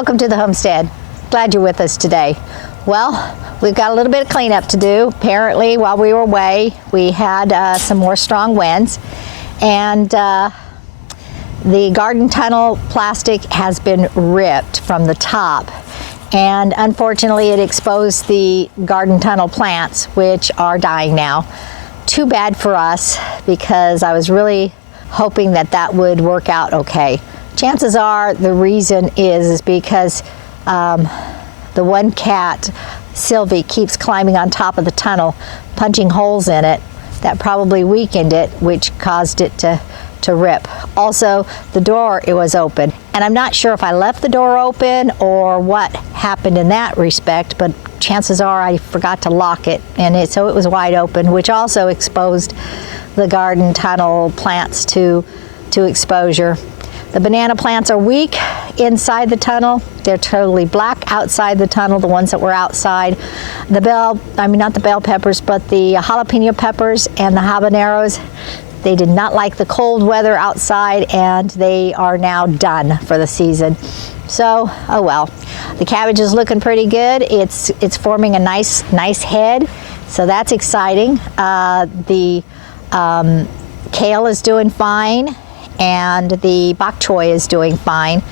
Welcome to the homestead. Glad you're with us today. Well, we've got a little bit of cleanup to do. Apparently, while we were away, we had some more strong winds, and the garden tunnel plastic has been ripped from the top, and unfortunately it exposed the garden tunnel plants, which are dying now. Too bad for us, because I was really hoping that that would work out okay. Chances are the reason is because the one cat, Sylvie, keeps climbing on top of the tunnel, punching holes in it. That probably weakened it, which caused it to rip. Also, the door, it was open. And I'm not sure if I left the door open or what happened in that respect, but chances are I forgot to lock it, and so it was wide open, which also exposed the garden tunnel plants to exposure. The banana plants are weak inside the tunnel. They're totally black outside the tunnel, the ones that were outside. Not the bell peppers, but the jalapeno peppers and the habaneros, they did not like the cold weather outside, and they are now done for the season. So, oh well. The cabbage is looking pretty good. It's forming a nice head, so that's exciting. The kale is doing fine, and the bok choy is doing fine.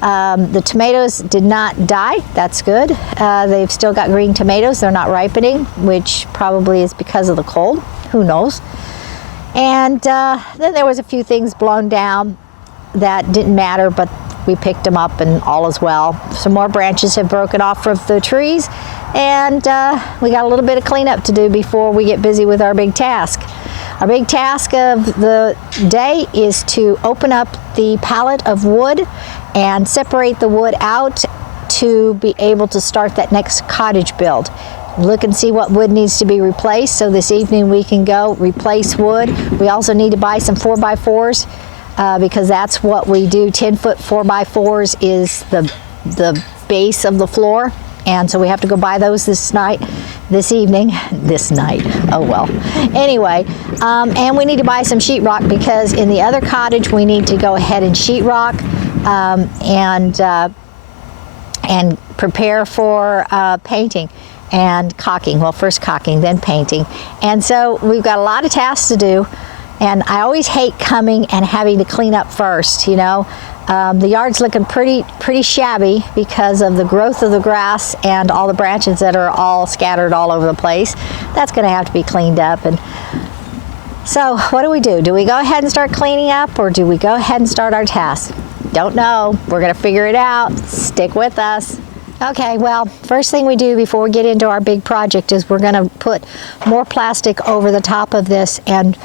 The tomatoes did not die. That's good. They've still got green tomatoes. They're not ripening, which probably is because of the cold. Who knows? And then there was a few things blown down that didn't matter, but we picked them up and all is well. Some more branches have broken off of the trees, and we got a little bit of cleanup to do before we get busy with our big task. Our big task of the day is to open up the pallet of wood and separate the wood out to be able to start that next cottage build. Look and see what wood needs to be replaced, so this evening we can go replace wood. We also need to buy some 4x4s because that's what we do. 10-foot 4x4s is the base of the floor. And so we have to go buy those this evening, oh well. Anyway, and we need to buy some sheetrock, because in the other cottage we need to go ahead and sheetrock and prepare for painting and caulking. Well, first caulking, then painting. And so we've got a lot of tasks to do, and I always hate coming and having to clean up first, you know. The yard's looking pretty shabby because of the growth of the grass and all the branches that are all scattered all over the place. That's going to have to be cleaned up. And so what do? Do we go ahead and start cleaning up, or do we go ahead and start our task? Don't know. We're going to figure it out. Stick with us. Okay, well, first thing we do before we get into our big project is we're going to put more plastic over the top of this and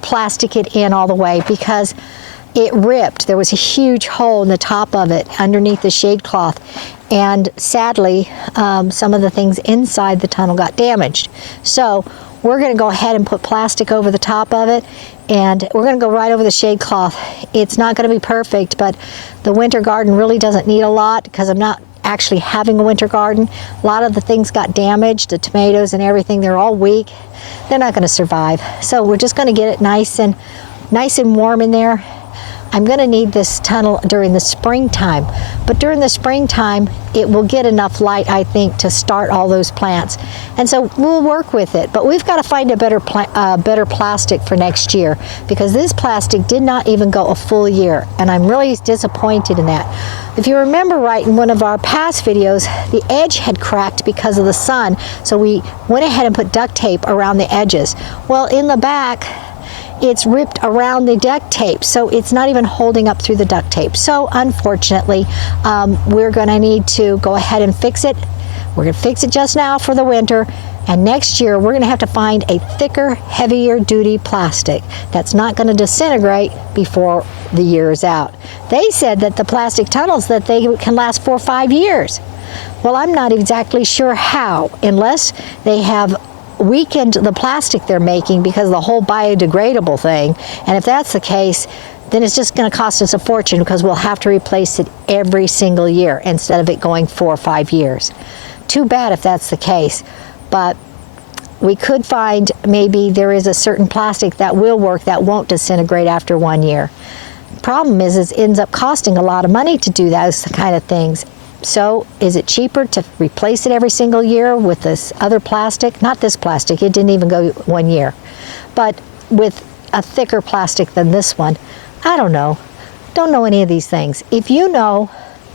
plastic it in all the way, because it ripped. There was a huge hole in the top of it underneath the shade cloth, and sadly some of the things inside the tunnel got damaged. So we're going to go ahead and put plastic over the top of it, and we're going to go right over the shade cloth. It's not going to be perfect, but the winter garden really doesn't need a lot, because I'm not actually having a winter garden. A lot of the things got damaged, the tomatoes and everything. They're all weak. They're not going to survive. So we're just going to get it nice and warm in there. I'm going to need this tunnel during the springtime, but during the springtime it will get enough light, I think, to start all those plants, and so we'll work with it. But we've got to find a better plastic for next year, because this plastic did not even go a full year, and I'm really disappointed in that. If you remember right, in one of our past videos, the edge had cracked because of the sun, so we went ahead and put duct tape around the edges. Well, in the back, it's ripped around the duct tape, so it's not even holding up through the duct tape. So unfortunately, we're going to need to go ahead and fix it. We're going to fix it just now for the winter, and next year we're going to have to find a thicker, heavier duty plastic that's not going to disintegrate before the year is out. They said that the plastic tunnels, that they can last 4 or 5 years. Well, I'm not exactly sure how, unless they have weakened the plastic they're making because of the whole biodegradable thing. And if that's the case, then it's just going to cost us a fortune, because we'll have to replace it every single year instead of it going 4 or 5 years. Too bad if that's the case. But we could find maybe there is a certain plastic that will work, that won't disintegrate after 1 year. problem is it ends up costing a lot of money to do those kind of things. So is it cheaper to replace it every single year with this other plastic? Not this plastic, it didn't even go 1 year. But with a thicker plastic than this one, I don't know. Don't know any of these things. If you know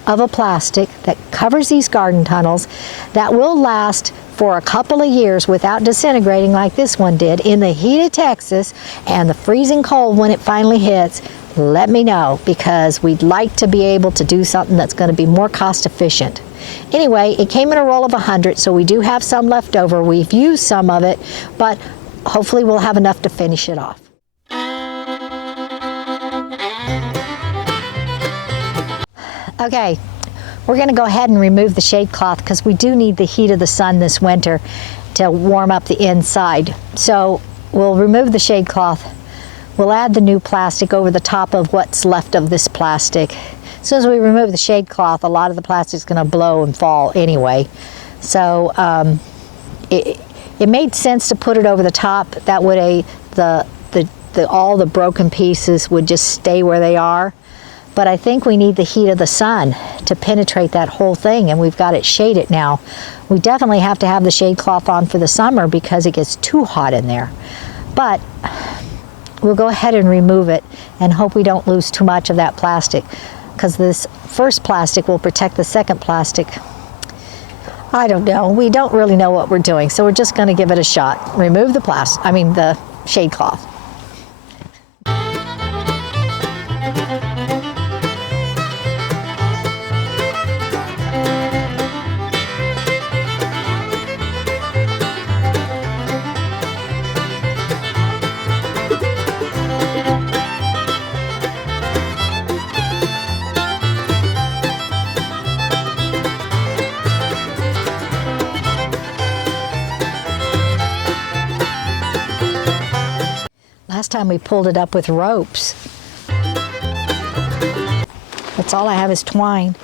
of a plastic that covers these garden tunnels that will last for a couple of years without disintegrating like this one did in the heat of Texas and the freezing cold when it finally hits, let me know, because we'd like to be able to do something that's going to be more cost efficient. Anyway, it came in a roll of 100, so we do have some left over. We've used some of it, but hopefully we'll have enough to finish it off. Okay, we're going to go ahead and remove the shade cloth because we do need the heat of the sun this winter to warm up the inside. So we'll remove the shade cloth. We'll add the new plastic over the top of what's left of this plastic. As soon as we remove the shade cloth, a lot of the plastic is going to blow and fall anyway. So it made sense to put it over the top. That way all the broken pieces would just stay where they are. But I think we need the heat of the sun to penetrate that whole thing, and we've got it shaded now. We definitely have to have the shade cloth on for the summer because it gets too hot in there. But we'll go ahead and remove it and hope we don't lose too much of that plastic, because this first plastic will protect the second plastic. I don't know. We don't really know what we're doing, so we're just going to give it a shot. Remove the shade cloth. Last time we pulled it up with ropes. That's all I have is twine.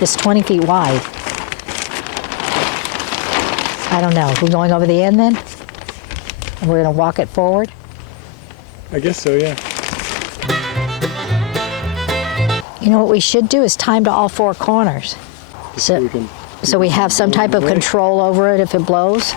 It's 20 feet wide. I don't know. We're going over the end then? And we're going to walk it forward? I guess so, yeah. You know what we should do is time to all four corners. So we have some type of control over it if it blows.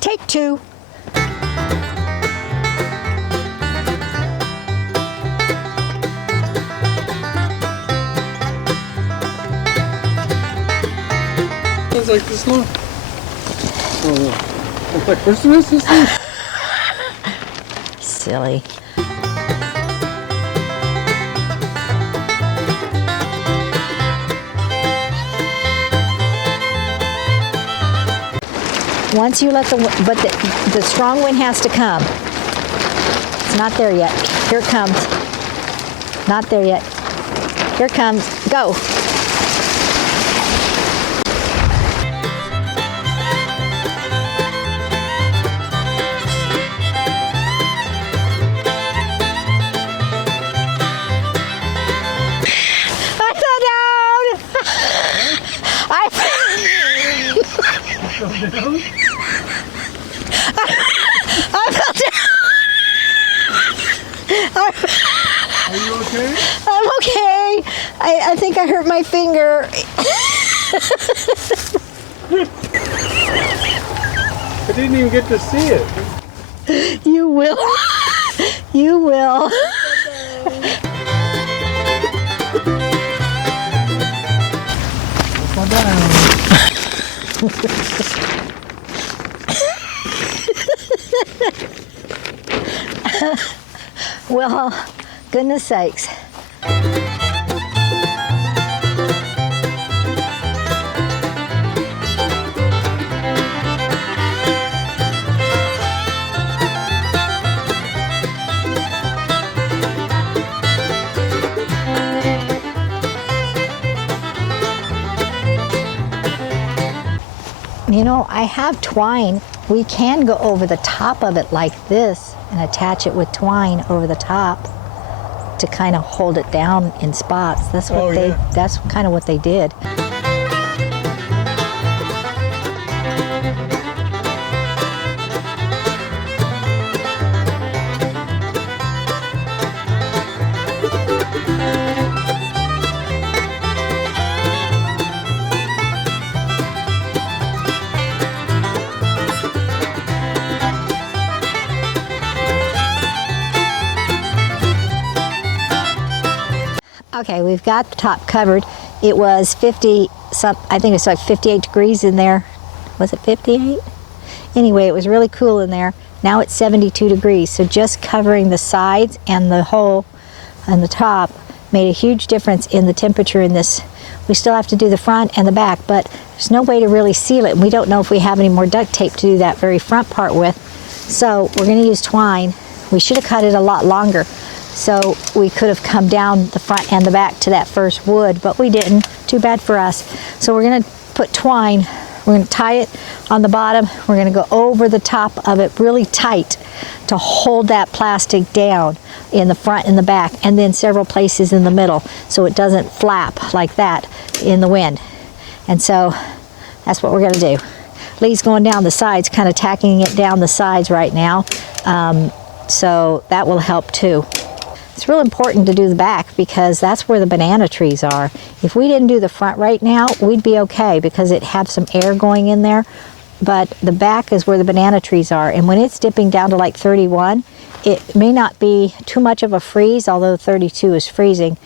Take two. Sounds like the snow. Oh, it's like Christmas, this thing? Silly. Once you let the strong wind has to come. It's not there yet. Here it comes. Not there yet. Here it comes. Go. I fell down. I fell down. Are you okay? I'm okay. I think I hurt my finger. I didn't even get to see it. You will. You will. Fall down. Well, goodness sakes. You know, I have twine. We can go over the top of it like this and attach it with twine over the top to kind of hold it down in spots. That's what that's kind of what they did. Okay, we've got the top covered. It was 50 some, I think it's like 58 degrees in there. Was it 58? Anyway, it was really cool in there. Now it's 72 degrees. So just covering the sides and the hole and the top made a huge difference in the temperature in this. We still have to do the front and the back, but there's no way to really seal it. And we don't know if we have any more duct tape to do that very front part with. So we're gonna use twine. We should have cut it a lot longer, so we could have come down the front and the back to that first wood, but we didn't. Too bad for us. So we're gonna put twine, we're gonna tie it on the bottom, we're gonna go over the top of it really tight to hold that plastic down in the front and the back, and then several places in the middle so it doesn't flap like that in the wind. And so that's what we're gonna do. Lee's going down the sides, kind of tacking it down the sides right now. So that will help too. It's real important to do the back because that's where the banana trees are. If we didn't do the front right now, we'd be okay because it had some air going in there. But the back is where the banana trees are. And when it's dipping down to like 31, it may not be too much of a freeze, although 32 is freezing.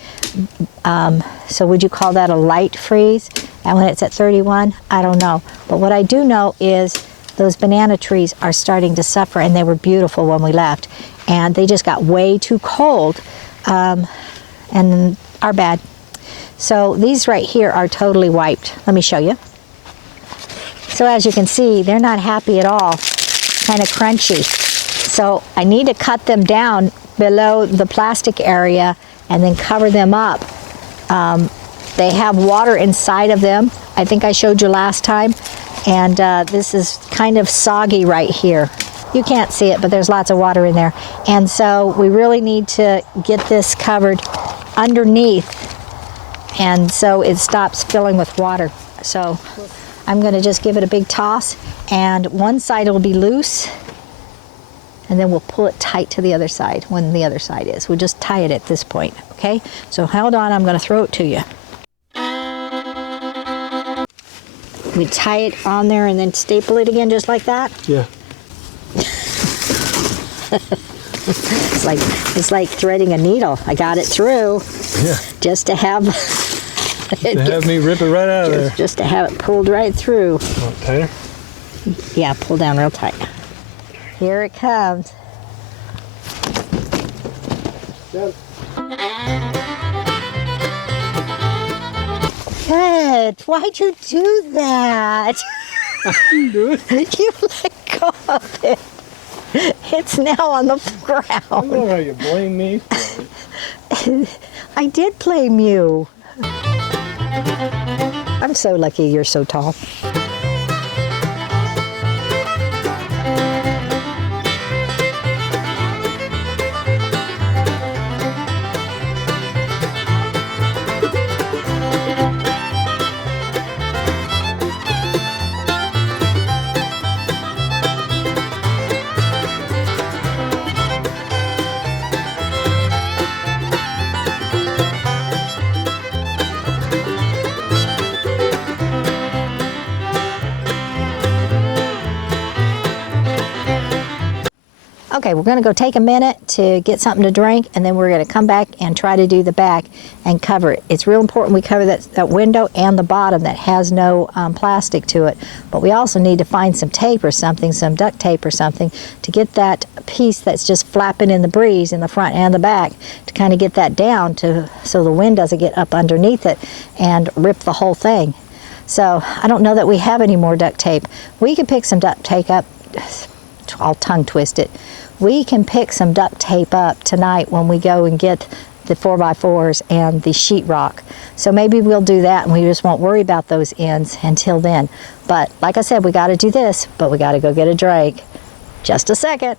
So would you call that a light freeze? And when it's at 31, I don't know. But what I do know is those banana trees are starting to suffer, and they were beautiful when we left. And they just got way too cold and are bad. So these right here are totally wiped. Let me show you. So as you can see, they're not happy at all, kind of crunchy. So I need to cut them down below the plastic area and then cover them up. They have water inside of them. I think I showed you last time. And this is kind of soggy right here. You can't see it, but there's lots of water in there. And so we really need to get this covered underneath, and so it stops filling with water. So I'm gonna just give it a big toss, and one side will be loose, and then we'll pull it tight to the other side when the other side is. We'll just tie it at this point, okay? So hold on, I'm gonna throw it to you. We tie it on there and then staple it again just like that? Yeah. It's like threading a needle. I got it through. Yeah. Just to have To have me rip it right out of there. Just to have it pulled right through. Want it tighter? Yeah, pull down real tight. Here it comes. Done. Good. Why'd you do that? I didn't do it. You let go of it. It's now on the I ground. know how you blame me for it. I did blame you. I'm so lucky you're so tall. Okay, we're gonna go take a minute to get something to drink, and then we're gonna come back and try to do the back and cover it. It's real important we cover that window and the bottom that has no plastic to it. But we also need to find some tape or something, some duct tape or something, to get that piece that's just flapping in the breeze in the front and the back, to kind of get that down so the wind doesn't get up underneath it and rip the whole thing. So I don't know that we have any more duct tape. We can pick some duct tape up. I'll tongue twist it. We can pick some duct tape up tonight when we go and get the 4x4s and the sheetrock. So maybe we'll do that, and we just won't worry about those ends until then. But like I said, we got to do this, but we got to go get a drink. Just a second.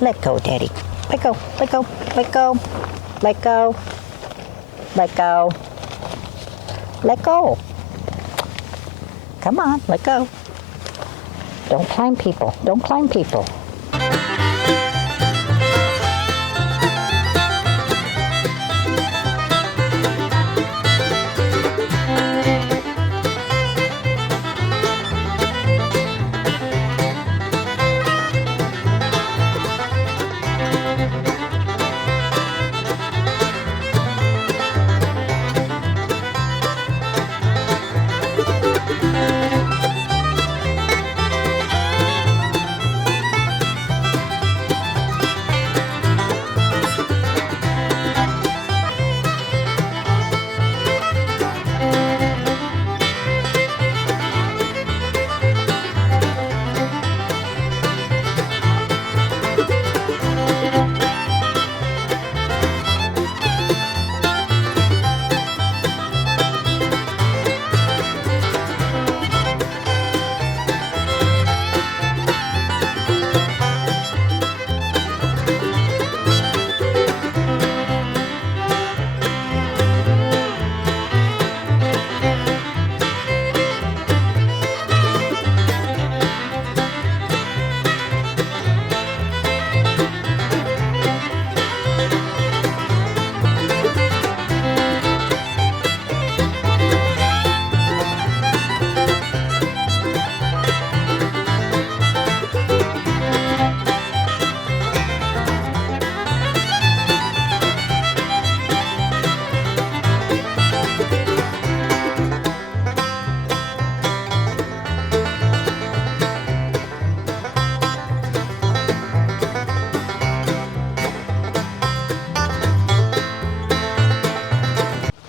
Let go, Daddy. Let go, let go, let go, let go, let go, let go. Come on, let go. Don't climb people, don't climb people.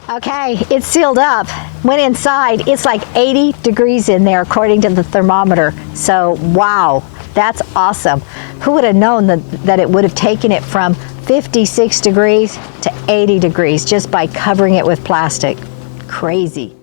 Okay, it's sealed up. Went inside, it's like 80 degrees in there according to the thermometer. So, wow, that's awesome. Who would have known that it would have taken it from 56 degrees to 80 degrees just by covering it with plastic? Crazy.